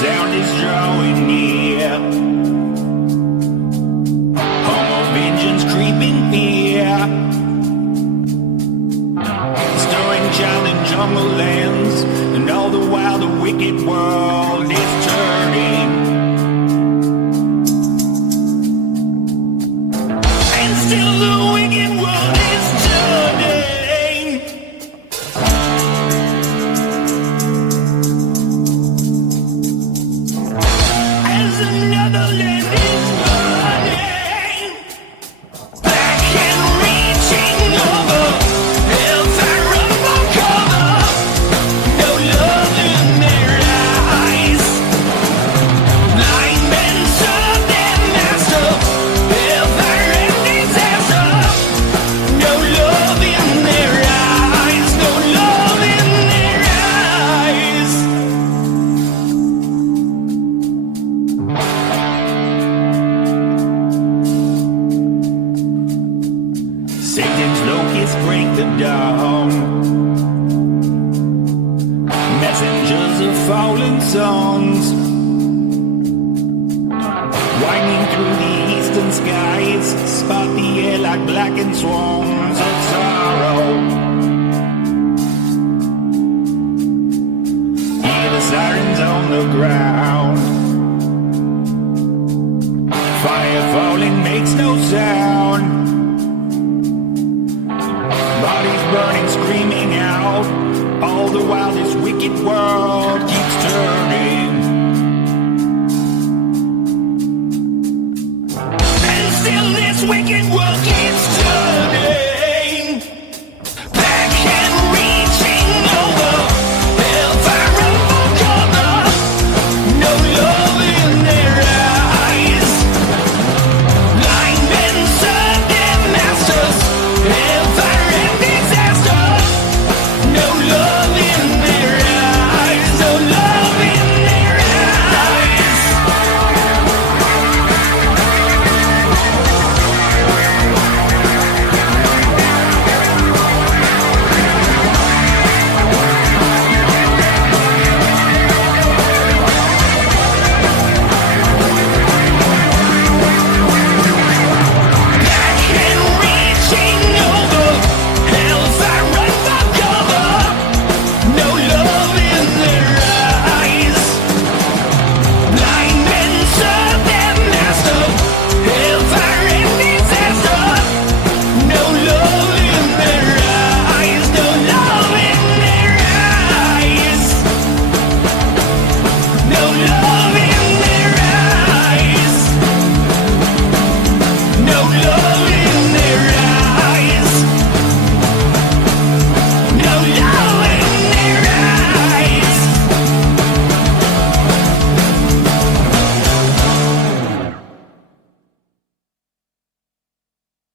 sound is drawing near. Home of vengeance, creeping fear. Stirring child in jungle lands, and all the while the wicked world is turning. And still the wicked world is turning. As another land is burning, back and reaching over, hellfire run for cover. No love in their eyes. Blind men serve their master, hellfire and disaster. No love in their eyes. No love in their eyes. Satan's locusts break the dawn. Messengers of fallen songs, winding through the eastern skies, spot the air like blackened swarms of sorrow. Hear the sirens on the ground.